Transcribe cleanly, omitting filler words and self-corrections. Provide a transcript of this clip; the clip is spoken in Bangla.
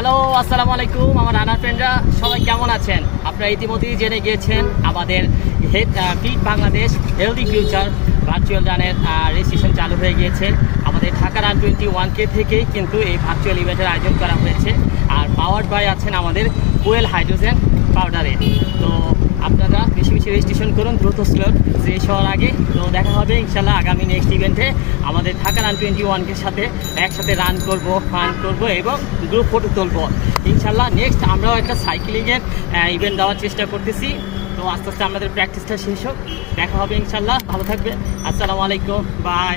হ্যালো, আসসালামু আলাইকুম আমার রানার ফ্রেন্ডরা, সবাই কেমন আছেন? আপনারা ইতিমধ্যেই জেনে গিয়েছেন আমাদের fit Bangladesh healthy future virtual রানের রেজিস্ট্রেশন চালু হয়ে গিয়েছে। আমাদের ঢাকা রান 21K থেকেই কিন্তু এই ভার্চুয়াল ইভেন্টের আয়োজন করা হয়েছে। আর পাওয়ার্ড বাই আছেন আমাদের ফুয়েল হাইড্রোজেন পাউডারে। তো আপনারা বেশি বেশি রেজিস্ট্রেশন করুন দ্রুত স্লট শেষ হওয়ার আগে। তো দেখা হবে ইনশাল্লাহ আগামী নেক্সট ইভেন্টে আমাদের ঢাকা রান 21-এর সাথে একসাথে রান করব, ফান করব এবং গ্রুপ ফটো তুলবো ইনশাল্লাহ। নেক্সট আমরাও একটা সাইক্লিংয়ের ইভেন্ট দেওয়ার চেষ্টা করতেছি। তো আস্তে আস্তে আমাদের প্র্যাকটিসটা শেষ হোক, দেখা হবে ইনশাল্লাহ। ভালো থাকবে, আসসালামু আলাইকুম, বাই।